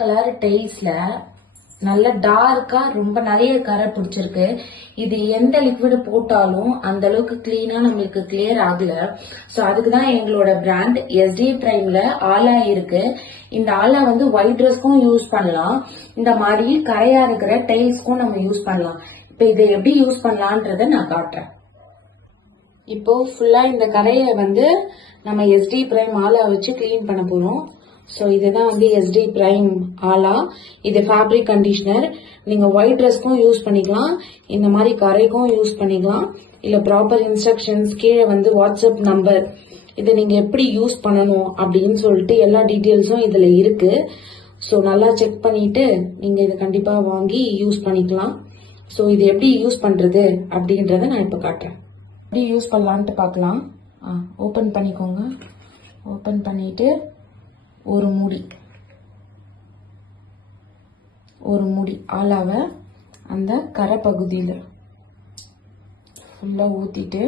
Colour டைல்ஸ்ல நல்ல டார்க்கா ரொம்ப நிறைய கரை பிடிச்சிருக்கு. இது எந்த லிக்விட் போட்டாலும் அந்த அளவுக்கு கிளீனா நம்மளுக்கு கிளியர் ஆகல. சோ அதுக்குதான் எங்களோட பிராண்ட் SD பிரைம்ல ஆலா இருக்கு. இந்த ஆலா வந்து ஒயிட் ட்ரெஸ்க்கும் யூஸ் பண்ணலாம், இந்த மாதிரி கரையா இருக்கிற டைல்ஸ்க்கும் நம்ம யூஸ் பண்ணலாம். இப்ப இதை எப்படி யூஸ் பண்ணலான்றத நான் காட்டுறேன். இப்போ ஃபுல்லா இந்த கரையை வந்து நம்ம SD பிரைம் ஆலா வச்சு கிளீன் பண்ண போறோம். ஸோ இதுதான் வந்து SD பிரைம் ஆலா. இது ஃபேப்ரிக் கண்டிஷனர். நீங்க ஒயிட் ட்ரெஸ்க்கும் யூஸ் பண்ணிக்கலாம், இந்த மாதிரி கரைக்கும் யூஸ் பண்ணிக்கலாம். இல்ல ப்ராப்பர் இன்ஸ்ட்ரக்ஷன்ஸ் கீழே வந்து வாட்ஸ்அப் நம்பர், இதை நீங்க எப்படி யூஸ் பண்ணணும் அப்படின்னு சொல்லிட்டு எல்லா டீட்டெயில்ஸும் இதுல இருக்கு. ஸோ நல்லா செக் பண்ணிட்டு நீங்க இதை கண்டிப்பா வாங்கி யூஸ் பண்ணிக்கலாம். ஸோ இது எப்படி யூஸ் பண்றது அப்படின்றத நான் இப்ப காட்டுறேன். எப்படி யூஸ் பண்ணலான்ட்டு பார்க்கலாம். ஓபன் பண்ணிக்கோங்க. ஓபன் பண்ணிட்டு ஒரு மூடி ஆலாவை அந்த கரை பகுதியில் ஃபுல்லா ஊத்திட்டு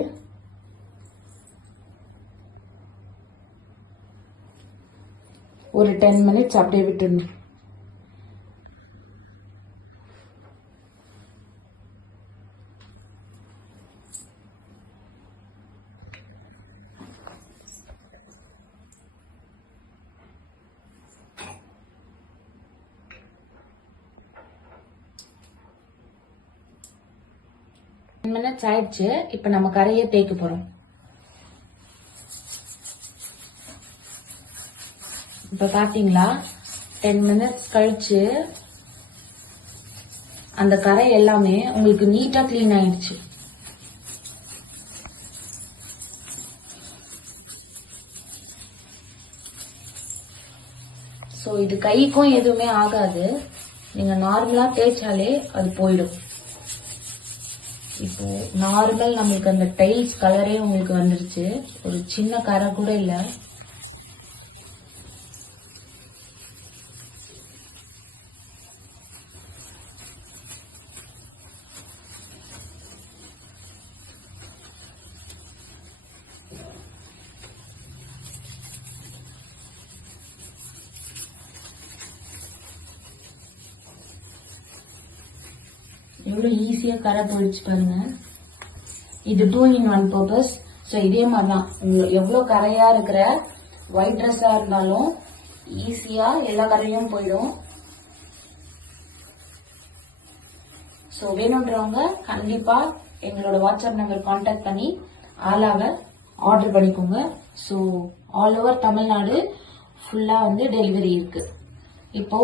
ஒரு 10 மினிட்ஸ் அப்படியே விட்டுடணும். மினிட்ஸ் ஆயிடுச்சு. இப்ப நம்ம கரையை தேய்க்க போறோம். இப்ப பாத்தீங்களா 10 மினிட்ஸ் கழிச்சு அந்த கரை எல்லாமே உங்களுக்கு நீட்டா கிளீன் ஆயிடுச்சு. சோ இது கைக்கும் எதுவுமே ஆகாது, நீங்க நார்மலா தேய்ச்சாலே அது போயிடும். இப்போ நார்மல் நம்மளுக்கு அந்த டைல்ஸ் கலரே உங்களுக்கு வந்துருச்சு, ஒரு சின்ன கரை கூட இல்ல. எவ்வளவு ஈஸியா கரை போயிடுச்சு பாருங்க. இது 2 in 1 பர்பஸ். ஸோ இதே மாதிரிதான் உங்களுக்கு எவ்வளவு கரையா இருக்கிற ஒயிட் ட்ரெஸ்ஸா இருந்தாலும் ஈஸியா எல்லா கரையும் போயிடும். ஸோ வேணும்ன்றவங்க கண்டிப்பா எங்களோட வாட்ஸ்அப் நம்பர் கான்டாக்ட் பண்ணி ஆலாவை ஆர்டர் பண்ணிக்கோங்க. ஸோ ஆல் ஓவர் தமிழ்நாடு ஃபுல்லா வந்து டெலிவரி இருக்கு. இப்போ